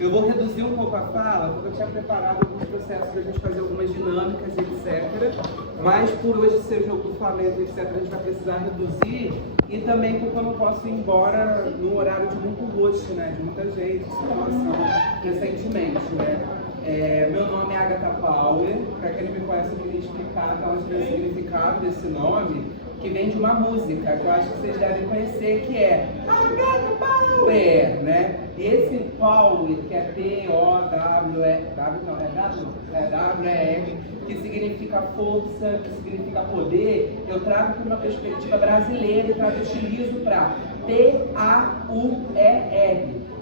Eu vou reduzir um pouco a fala, porque eu tinha preparado alguns processos para a gente fazer algumas dinâmicas, etc. Mas por hoje ser jogo do Flamengo, etc., a gente vai precisar reduzir. E também porque eu não posso ir embora no horário de muito rush, né? De muita gente, situação recentemente, né? Meu nome é Agatha Power. Para quem não me conhece, eu queria explicar o significado desse nome, que vem de uma música que eu acho que vocês devem conhecer, que é Agatha Power, né? E esse Power, que é P-O-W-E-R, que significa força, que significa poder, eu trago para uma perspectiva brasileira e travestilizo para P-A-U-E-R,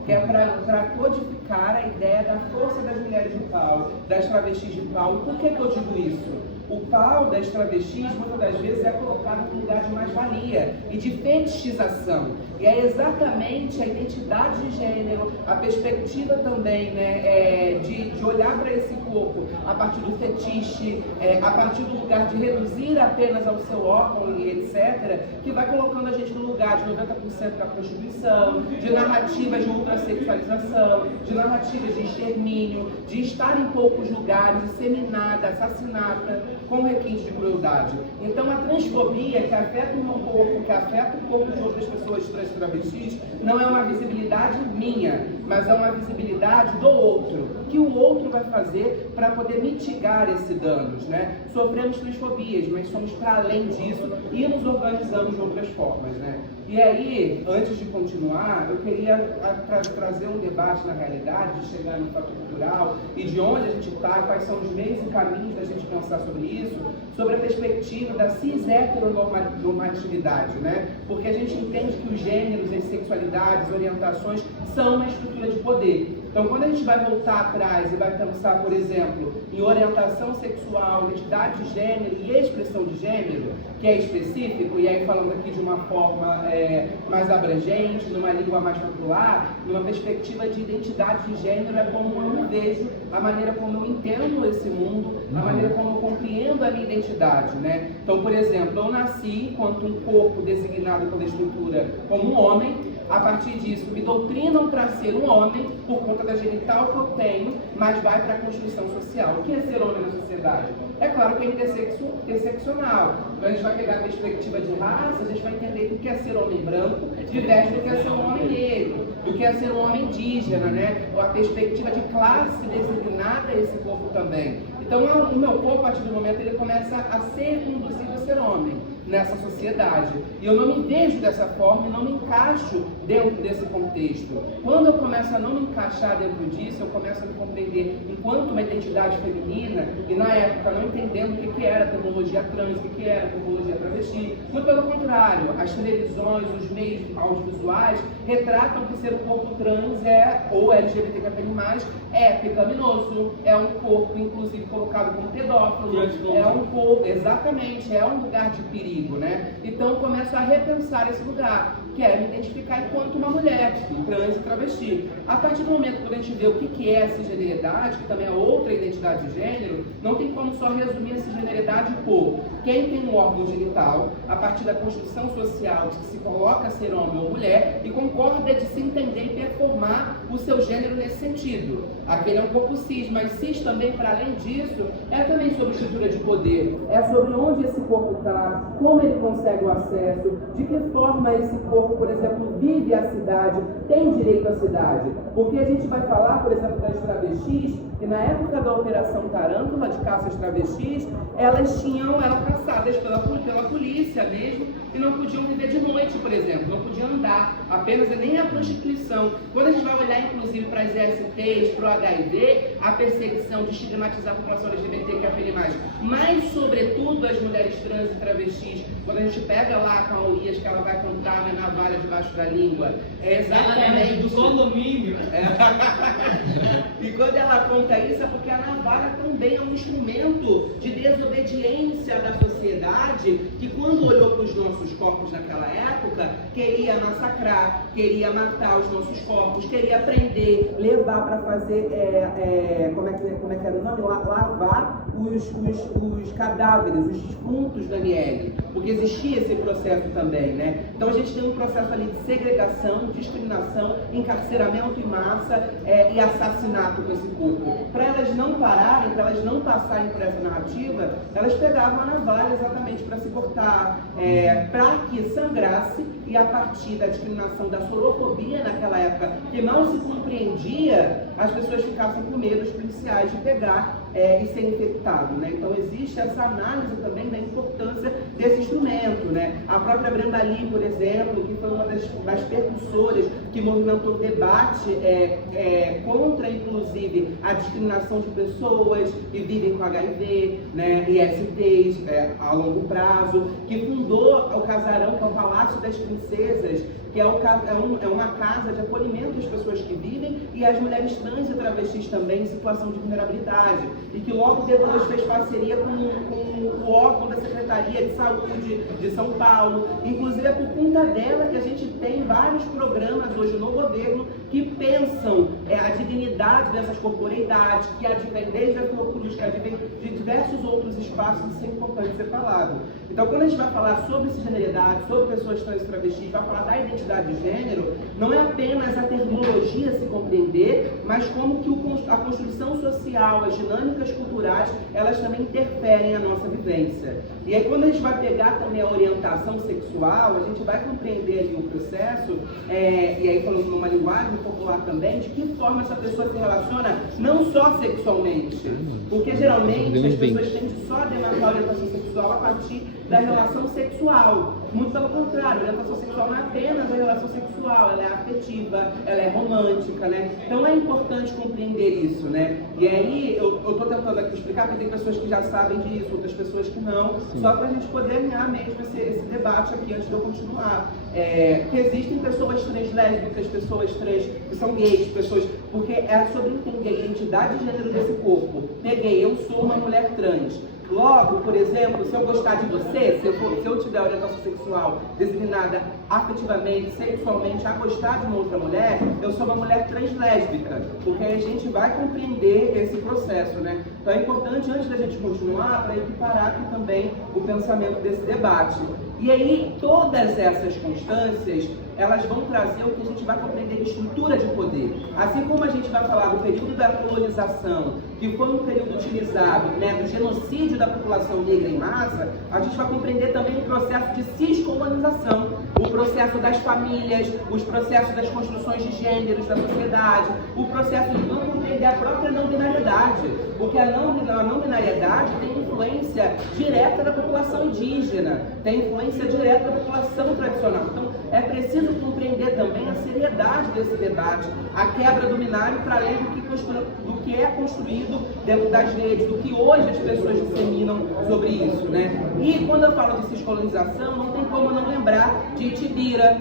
que é para codificar a ideia da força das mulheres de pau, das travestis de pau. Por que eu digo isso? O pau das travestis, muitas das vezes, é colocado no lugar de mais-valia e de fetichização. E é exatamente a identidade de gênero, a perspectiva também, né, de olhar para esse corpo a partir do fetiche, a partir do lugar de reduzir apenas ao seu órgão e etc., que vai colocando a gente no lugar de 90% da prostituição, de narrativas de ultrassexualização, de narrativas de extermínio, de estar em poucos lugares, disseminada, assassinada, com requinte de crueldade. Então a transfobia que afeta o meu corpo, que afeta o corpo de outras pessoas trans travestis, não é uma visibilidade minha, mas é uma visibilidade do outro, que o outro vai fazer para poder mitigar esses danos, né? Sofremos transfobias, mas somos para além disso e nos organizamos de outras formas, né? E aí, antes de continuar, eu queria trazer um debate na realidade, de chegar no fato cultural e de onde a gente está, quais são os meios e caminhos da gente pensar sobre isso, sobre a perspectiva da cis-heteronormatividade, né? Porque a gente entende que os gêneros, as sexualidades, orientações são uma estrutura de poder. Então, quando a gente vai voltar atrás e vai pensar, por exemplo, em orientação sexual, identidade de gênero e expressão de gênero, que é específico, e aí falando aqui de uma forma mais abrangente, numa língua mais popular, numa perspectiva de identidade de gênero, é como eu vejo, a maneira como eu entendo esse mundo, a maneira como eu compreendo a minha identidade, né? Então, por exemplo, eu nasci enquanto um corpo designado pela estrutura como um homem. A partir disso, me doutrinam para ser um homem por conta da genital que eu tenho, mas vai para a construção social. O que é ser homem na sociedade? É claro que é interseccional. Então a gente vai pegar a perspectiva de raça, a gente vai entender que o que é ser homem branco diverge do que é ser um homem negro, do que é ser um homem indígena, né? Ou a perspectiva de classe designada a esse corpo também. Então o meu corpo, a partir do momento, ele começa a ser induzido a ser homem nessa sociedade. E eu não me vejo dessa forma e não me encaixo dentro desse contexto. Quando eu começo a não me encaixar dentro disso, eu começo a me compreender enquanto uma identidade feminina, e na época não entendendo o que era a terminologia trans, o que era a terminologia travesti. Muito pelo contrário, as televisões, os meios audiovisuais retratam que ser um corpo trans ou LGBTQIA+, é pecaminoso, é um corpo, inclusive, colocado como pedófilo, é um corpo, exatamente, é um lugar de perigo. Né? Então eu começo a repensar esse lugar, que é me identificar enquanto uma mulher, trans e travesti. A partir do momento que a gente vê o que é a cisgeneridade, que também é outra identidade de gênero, não tem como só resumir a cisgeneridade por quem tem um órgão genital, a partir da construção social de que se coloca ser homem ou mulher, e concorda de se entender e performar o seu gênero nesse sentido. Aquele é um corpo cis, mas cis também, para além disso, é também sobre estrutura de poder, é sobre onde esse corpo está, como ele consegue o acesso, de que forma esse corpo, por exemplo, vive a cidade, tem direito à cidade. Porque a gente vai falar, por exemplo, das travestis, que na época da Operação Tarântula, de caça às travestis, elas eram caçadas pela polícia mesmo, e não podiam viver de noite, por exemplo, não podiam andar, apenas nem a prostituição. Quando a gente vai olhar, inclusive, para as ESTs, para o HIV, a perseguição de estigmatizar a população LGBTQIA+, mas, sobretudo, as mulheres trans e travestis, quando a gente pega lá com a Urias, que ela vai contar na navalha debaixo da língua, é exatamente do condomínio. E quando ela conta isso, é porque a navalha também é um instrumento de desobediência da sociedade, que quando olhou para os nossos corpos naquela época, queria massacrar, queria matar os nossos corpos, queria prender, levar para fazer, como é que era o nome? Lavar os cadáveres, os defuntos, Daniele. porque existia esse processo também, né? Então a gente tem um processo ali de segregação, discriminação, encarceramento em massa e assassinato com esse corpo. Para elas não pararem, para elas não passarem por essa narrativa, elas pegavam a navalha exatamente para se cortar, para que sangrasse, e a partir da discriminação, da sorofobia naquela época, que não se compreendia, as pessoas ficavam com medo, os policiais, de pegar e ser infectado, né? Então existe essa análise também da importância desse instrumento, né? A própria Brenda Lee, por exemplo, que foi uma das percursoras que movimentou o debate contra, inclusive, a discriminação de pessoas que vivem com HIV, né? ISTs a longo prazo, que fundou o Casarão, que é o Palácio das Princesas, que é uma casa de acolhimento às pessoas que vivem e às mulheres trans e travestis também em situação de vulnerabilidade, e que logo depois fez parceria com o órgão da Secretaria de Saúde de São Paulo. Inclusive é por conta dela que a gente tem vários programas hoje no governo que pensam a dignidade dessas corporeidades, que advém desde a Fiocruz, que advém de diversos outros espaços, isso é importante ser falado. Então, quando a gente vai falar sobre cisgeneridade, sobre pessoas trans e travestis, vai falar da identidade de gênero, não é apenas a terminologia se compreender, mas como que a construção social, as dinâmicas culturais, elas também interferem na nossa vivência. E aí, quando a gente vai pegar também a orientação sexual, a gente vai compreender ali o processo, e aí falando numa linguagem popular também, de que forma essa pessoa se relaciona, não só sexualmente, porque geralmente as pessoas tendem só a demarcar a orientação sexual a partir da relação sexual. Muito pelo contrário, a orientação sexual não é apenas a relação sexual, ela é afetiva, ela é romântica, né? Então é importante compreender isso, né? E aí, eu estou tentando aqui explicar, porque tem pessoas que já sabem disso, outras pessoas que não, só para a gente poder alinhar mesmo esse debate aqui antes de eu continuar. Que existem pessoas trans lésbicas, pessoas trans que são gays, pessoas... Porque é sobre entender a identidade de gênero desse corpo. Peguei, eu sou uma mulher trans. Logo, por exemplo, se eu gostar de você, se eu tiver orientação sexual designada afetivamente, sexualmente, a gostar de uma outra mulher, eu sou uma mulher translésbica, porque aí a gente vai compreender esse processo, né? Então é importante, antes da gente continuar, para equiparar aqui também o pensamento desse debate. E aí, todas essas constâncias, elas vão trazer o que a gente vai compreender de estrutura de poder. Assim como a gente vai falar do período da colonização, que foi um período utilizado, né, do genocídio da população negra em massa, a gente vai compreender também o processo de ciscolonização, o processo das famílias, os processos das construções de gêneros da sociedade, o processo de não compreender a própria não-binariedade, porque a não-binariedade tem influência direta da população indígena, tem influência direta da população tradicional. Então, é preciso compreender também a seriedade desse debate, a quebra do binário para além do que é construído dentro das redes, do que hoje as pessoas disseminam sobre isso, né? E quando eu falo de ciscolonização, não tem como não lembrar de Itibira,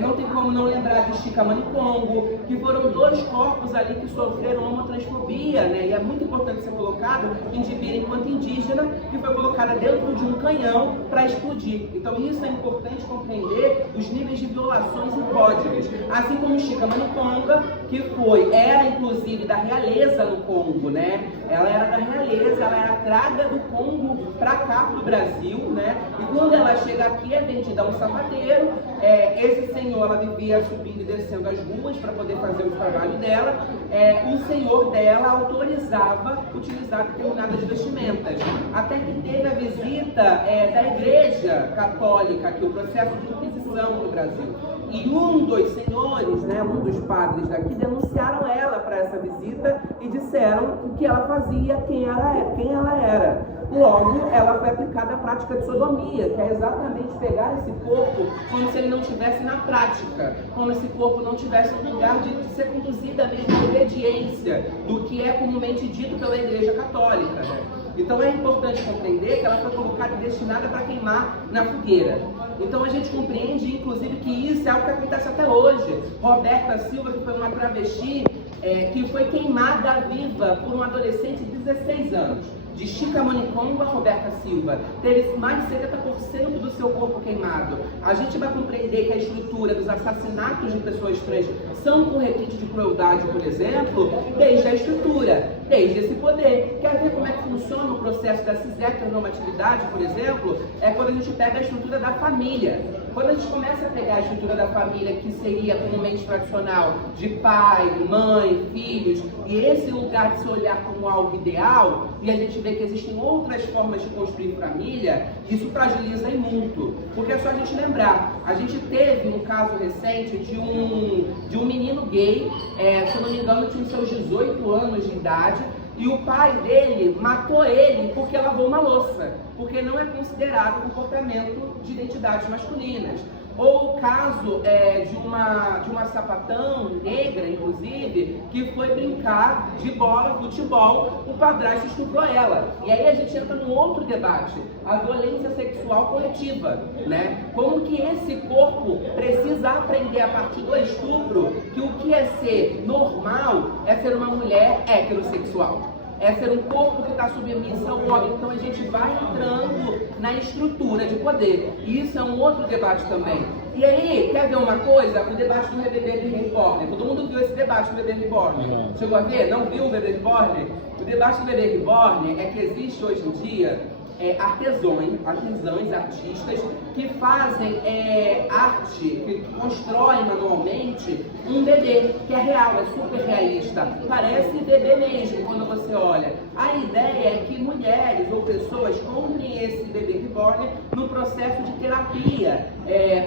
não tem como não lembrar de Chica-Manicongo, que foram dois corpos ali que sofreram homotransfobia, né? E é muito importante ser colocado Itibira enquanto indígena, que foi colocada dentro de um canhão para explodir. Então isso é importante compreender os níveis de violações e códigos. Assim como Chica-Manicongo, que era inclusive da realeza no Congo, né? Ela era da realeza, ela era traga do Congo para cá, para o Brasil, né? E quando ela chega aqui, é vendida a um sapateiro. Esse senhor, ela vivia subindo e descendo as ruas para poder fazer o trabalho dela. O senhor dela autorizava utilizar determinadas vestimentas. Até que teve a visita da Igreja Católica, aqui, o processo de Inquisição no Brasil. E um dos senhores, né, um dos padres daqui, denunciaram ela para essa visita e disseram o que ela fazia, quem ela era. Logo, ela foi aplicada à prática de sodomia, que é exatamente pegar esse corpo como se ele não estivesse na prática, como se esse corpo não tivesse um lugar de ser conduzida mesmo à obediência do que é comumente dito pela Igreja Católica, né? Então é importante compreender que ela foi colocada e destinada para queimar na fogueira. Então a gente compreende, inclusive, que isso é algo que acontece até hoje. Roberta Silva, que foi uma travesti, que foi queimada viva por um adolescente de 16 anos. de Chica Monicongo a Roberta Silva, teve mais de 70% do seu corpo queimado. A gente vai compreender que a estrutura dos assassinatos de pessoas trans são com requinte de crueldade, por exemplo, desde a estrutura, desde esse poder. Quer ver como é que funciona o processo da cis-heteronormatividade, por exemplo? É quando a gente pega a estrutura da família. Quando a gente começa a pegar a estrutura da família, que seria comumente tradicional, de pai, mãe, filhos, e esse lugar de se olhar como algo ideal, e a gente vê que existem outras formas de construir família, isso fragiliza e muito. Porque é só a gente lembrar, a gente teve um caso recente de um menino gay, se não me engano tinha seus 18 anos de idade, e o pai dele matou ele porque lavou uma louça, porque não é considerado comportamento de identidades masculinas. Ou o caso de uma sapatão negra, inclusive, que foi brincar de bola, futebol, o padrasto estuprou ela. E aí a gente entra num outro debate, a violência sexual coletiva, né? Como que esse corpo precisa aprender a partir do estupro que o que é ser normal é ser uma mulher heterossexual. É ser um corpo que está submisso ao homem. Então a gente vai entrando na estrutura de poder. E isso é um outro debate também. E aí, quer ver uma coisa? O debate do Bebê Reborn. Todo mundo viu esse debate do Bebê Reborn? Chegou a ver? Não viu o Bebê Reborn? O debate do Bebê Reborn é que existe hoje em dia artesãos, artistas que fazem arte, que constroem manualmente um bebê, que é real, é super realista. Parece bebê mesmo quando você olha. A ideia é que mulheres ou pessoas comprem esse bebê reborn no processo de terapia,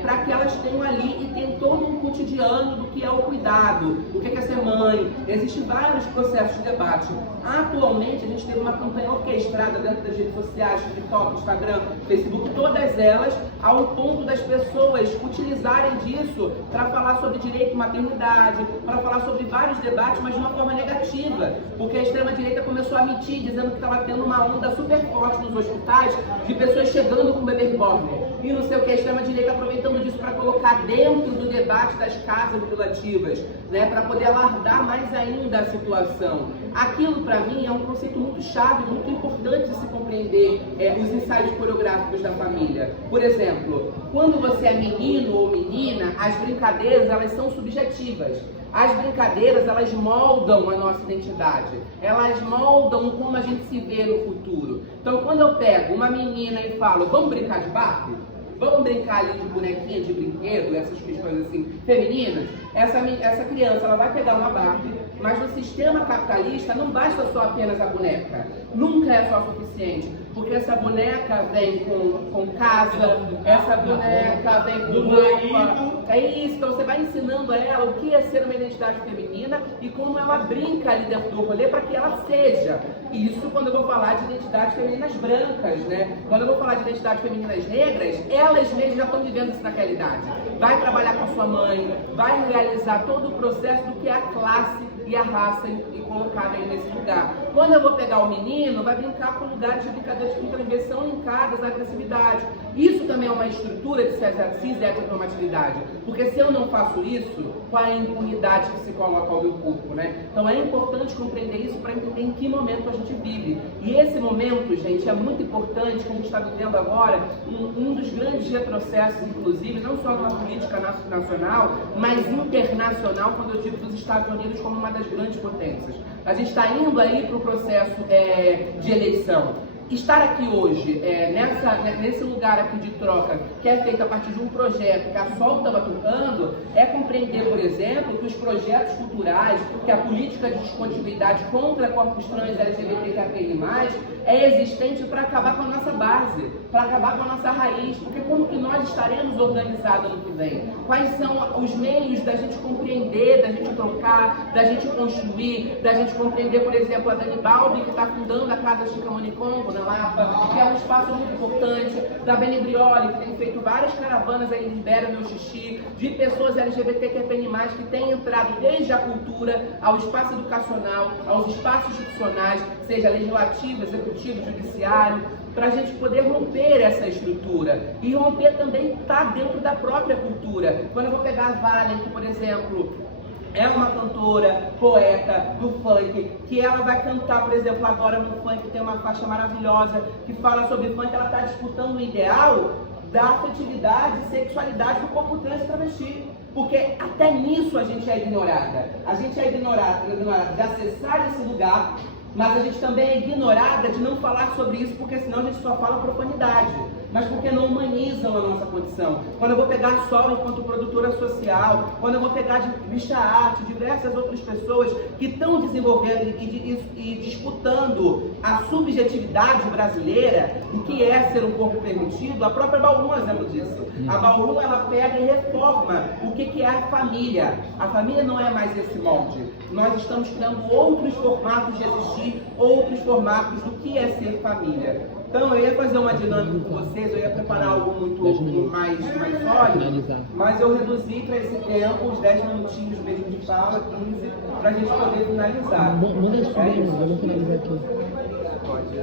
para que elas tenham ali e tenham todo um cotidiano do que é o cuidado, do que é ser mãe. Existem vários processos de debate. Atualmente a gente teve uma campanha orquestrada dentro das redes sociais, TikTok, Instagram, Facebook, todas elas, ao ponto das pessoas utilizarem disso para falar sobre direito à maternidade, para falar sobre vários debates, mas de uma forma negativa, porque a extrema-direita começou a mentir, dizendo que estava tendo uma onda super forte nos hospitais de pessoas chegando com bebê reborn. E não sei o que, a extrema-direita aproveitando disso para colocar dentro do debate das casas violativas, né, para poder alargar mais ainda a situação. Aquilo, para mim, é um conceito muito chave, muito importante de se compreender os ensaios coreográficos da família. Por exemplo, quando você é menino ou menina, as brincadeiras, elas são subjetivas. As brincadeiras, elas moldam a nossa identidade. Elas moldam como a gente se vê no futuro. Então, quando eu pego uma menina e falo, vamos brincar de Barbie? Vamos brincar ali de bonequinha, de brinquedo, essas questões assim, femininas? Essa criança, ela vai pegar uma Barbie, mas no sistema capitalista não basta só apenas a boneca. Nunca é só suficiente, porque essa boneca vem com casa, essa boneca vem com roupa. É isso, então você vai ensinando a ela o que é ser uma identidade feminina e como ela brinca ali dentro do rolê para que ela seja. Isso quando eu vou falar de identidades femininas brancas, né? Quando eu vou falar de identidades femininas negras, elas mesmas já estão vivendo isso naquela idade. Vai trabalhar com a sua mãe, vai realizar todo o processo do que é a classe e a raça e colocar aí nesse lugar. Quando eu vou pegar o menino, vai brincar com lugares de brincadeiras que muitas vezes são linkadas à agressividade. Isso também é uma estrutura de cis-heteronormatividade. Porque se eu não faço isso, qual é a impunidade que se coloca ao meu corpo, né? Então é importante compreender isso para entender em que momento a gente vive. E esse momento, gente, é muito importante que a gente está vivendo agora, um dos grandes retrocessos, inclusive, não só na política nacional, mas internacional, quando eu digo dos Estados Unidos como uma das grandes potências. A gente está indo aí para o processo de eleição. Estar aqui hoje, nesse lugar aqui de troca, que é feito a partir de um projeto que a Sol estava tocando, é compreender, por exemplo, que os projetos culturais, que a política de descontinuidade contra corpos trans LGBTQI+, é existente para acabar com a nossa base, para acabar com a nossa raiz, porque como que nós estaremos organizados no que vem? Quais são os meios da gente compreender, da gente trocar, da gente construir, da gente compreender, por exemplo, a Dani Balbi, que está fundando a Casa Chica Monicongo, na Lapa, que é um espaço muito importante, da Beni Brioli, que tem feito várias caravanas aí em Libera Meu Xixi, de pessoas LGBTQI+, que têm entrado desde a cultura ao espaço educacional, aos espaços institucionais, seja legislativo, executivo, judiciário, para a gente poder romper essa estrutura. E romper também está dentro da própria cultura. Quando eu vou pegar a Valen, que, por exemplo, é uma cantora, poeta do funk, que ela vai cantar, por exemplo, agora no funk tem uma faixa maravilhosa que fala sobre funk, ela está disputando o ideal da afetividade e sexualidade do corpo trans e travesti. Porque até nisso a gente é ignorada. A gente é ignorada de acessar esse lugar, mas a gente também é ignorada de não falar sobre isso, porque senão a gente só fala profanidade. Mas porque não humanizam a nossa condição. Quando eu vou pegar a Sol enquanto produtora social, quando eu vou pegar de Vista Arte, diversas outras pessoas que estão desenvolvendo e disputando a subjetividade brasileira, o que é ser um corpo permitido, a própria Bauru é um exemplo disso. A Bauru, ela pega e reforma o que é a família. A família não é mais esse molde. Nós estamos criando outros formatos de existir, outros formatos do que é ser família. Então eu ia fazer uma dinâmica com vocês, eu ia preparar algo muito mais sólido, mas eu reduzi para esse tempo, os 10 minutinhos mesmo de fala, 15, para a gente poder finalizar. Manda isso mesmo, vamos finalizar aqui. Pode.